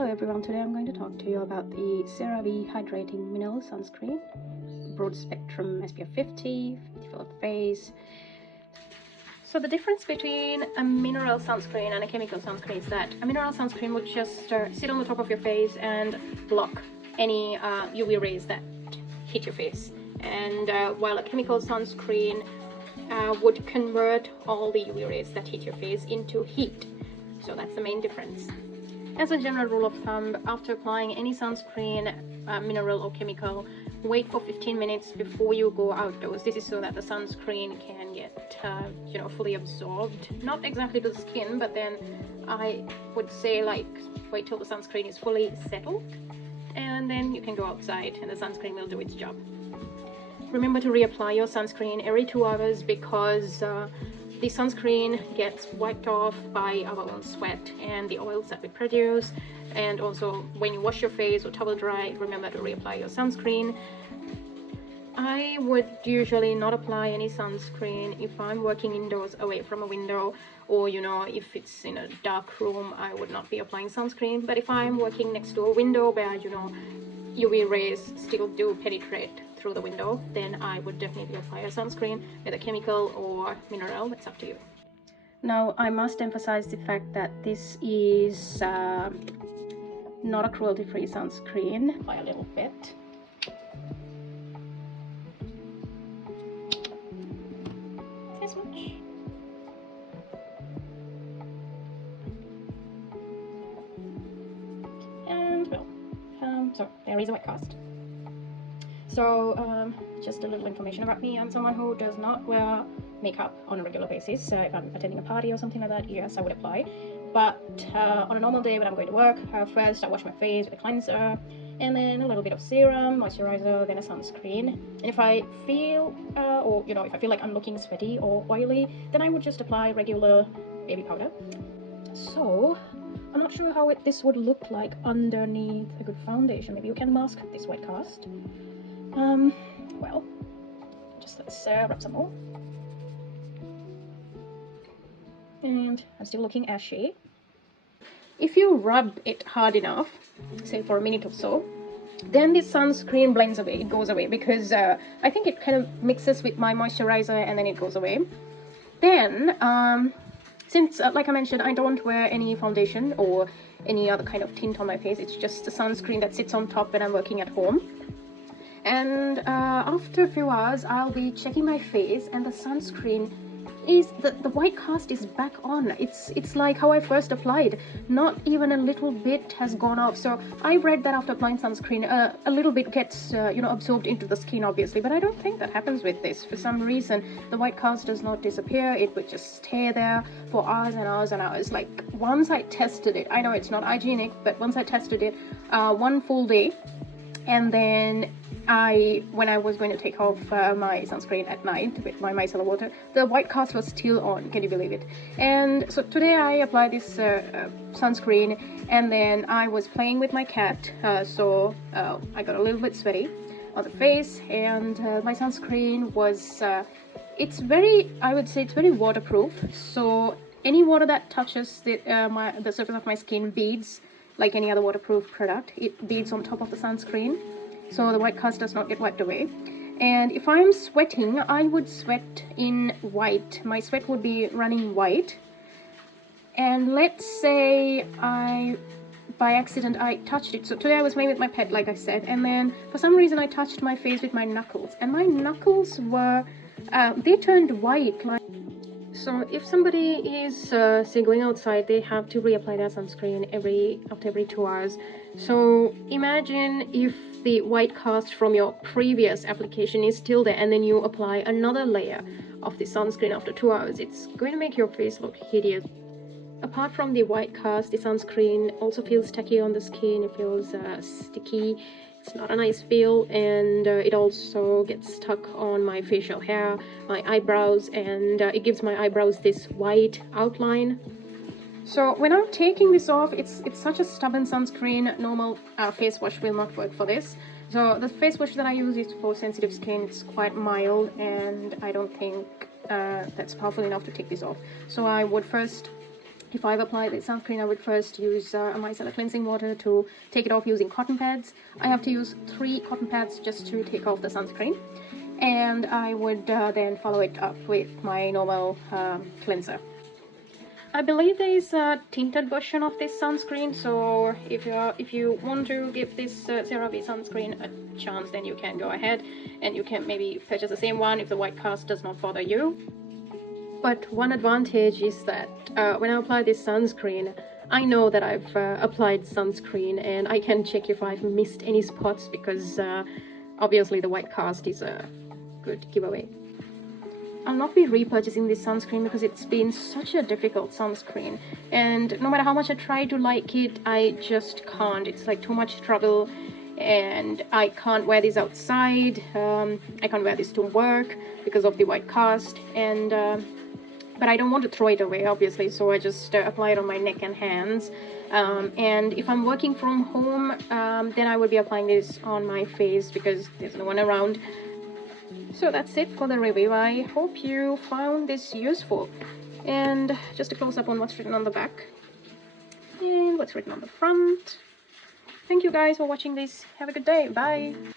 Hello everyone, today I'm going to talk to you about the CeraVe Hydrating Mineral Sunscreen, broad spectrum SPF 50 for the face. So the difference between a mineral sunscreen and a chemical sunscreen is that a mineral sunscreen would just sit on the top of your face and block any UV rays that hit your face, and while a chemical sunscreen would convert all the UV rays that hit your face into heat. So that's the main difference. As a general rule of thumb, after applying any sunscreen, mineral or chemical, wait for 15 minutes before you go outdoors. This is so that the sunscreen can get fully absorbed, not exactly to the skin, but then I would say like wait till the sunscreen is fully settled, and then you can go outside and the sunscreen will do its job. Remember to reapply your sunscreen every 2 hours because the sunscreen gets wiped off by our own sweat and the oils that we produce. And also when you wash your face or towel dry, remember to reapply your sunscreen. I would usually not apply any sunscreen if I'm working indoors away from a window, or if it's in a dark room, I would not be applying sunscreen. But if I'm working next to a window where UV rays still do penetrate through the window, then I would definitely apply a sunscreen, whether chemical or mineral. It's up to you. Now I must emphasize the fact that this is not a cruelty-free sunscreen. Apply a little bit. This much. And well, so there is a wet cast. So just a little information about me. I'm someone who does not wear makeup on a regular basis. So if I'm attending a party or something like that, yes, I would apply. But on a normal day when I'm going to work, first I wash my face with a cleanser, and then a little bit of serum, moisturizer, then a sunscreen. And if I feel, if I feel like I'm looking sweaty or oily, then I would just apply regular baby powder. So I'm not sure how this would look like underneath a good foundation. Maybe you can mask this white cast. Well, just let's rub some more. And I'm still looking ashy. If you rub it hard enough, say for a minute or so, then the sunscreen blends away, it goes away, because I think it kind of mixes with my moisturizer and then it goes away. Then, since, like I mentioned, I don't wear any foundation or any other kind of tint on my face, it's just a sunscreen that sits on top when I'm working at home. And after a few hours, I'll be checking my face, and the sunscreen is the white cast is back on. It's like how I first applied. Not even a little bit has gone off. So I read that after applying sunscreen, a little bit gets absorbed into the skin, obviously, but I don't think that happens with this. For some reason, the white cast does not disappear. It would just stay there for hours and hours and hours. Like once I tested it, I know it's not hygienic, but once I tested it one full day, and then when I was going to take off my sunscreen at night with my micellar water, the white cast was still on. Can you believe it? And so today I applied this sunscreen, and then I was playing with my cat, so I got a little bit sweaty on the face, and my sunscreen was I would say it's very waterproof. So any water that touches the surface of my skin beads, like any other waterproof product. It beads on top of the sunscreen, so the white cast does not get wiped away. And if I'm sweating, I would sweat in white. My sweat would be running white. And let's say by accident I touched it. So today I was playing with my pet, like I said, and then for some reason I touched my face with my knuckles, and my knuckles were they turned white. So if somebody is going outside, they have to reapply their sunscreen after every 2 hours. So imagine if the white cast from your previous application is still there, and then you apply another layer of the sunscreen after 2 hours. It's going to make your face look hideous. Apart from the white cast, the sunscreen also feels tacky on the skin. It feels sticky. It's not a nice feel, and it also gets stuck on my facial hair, my eyebrows, and it gives my eyebrows this white outline. So when I'm taking this off, it's such a stubborn sunscreen. Normal face wash will not work for this. So the face wash that I use is for sensitive skin. It's quite mild, and I don't think that's powerful enough to take this off. So I would first if I've applied the sunscreen, I would first use a micellar cleansing water to take it off using cotton pads. I have to use 3 cotton pads just to take off the sunscreen, and I would then follow it up with my normal cleanser. I believe there is a tinted version of this sunscreen, so if you want to give this CeraVe sunscreen a chance, then you can go ahead and you can maybe purchase the same one if the white cast does not bother you. But one advantage is that when I apply this sunscreen, I know that I've applied sunscreen, and I can check if I've missed any spots, because obviously the white cast is a good giveaway. I'll not be repurchasing this sunscreen because it's been such a difficult sunscreen, and no matter how much I try to like it, I just can't. It's like too much trouble, and I can't wear this outside. I can't wear this to work because of the white cast, and but I don't want to throw it away, obviously, so I just apply it on my neck and hands. And if I'm working from home, then I will be applying this on my face because there's no one around. So that's it for the review. I hope you found this useful. And just a close-up on what's written on the back and what's written on the front. Thank you guys for watching this. Have a good day. Bye.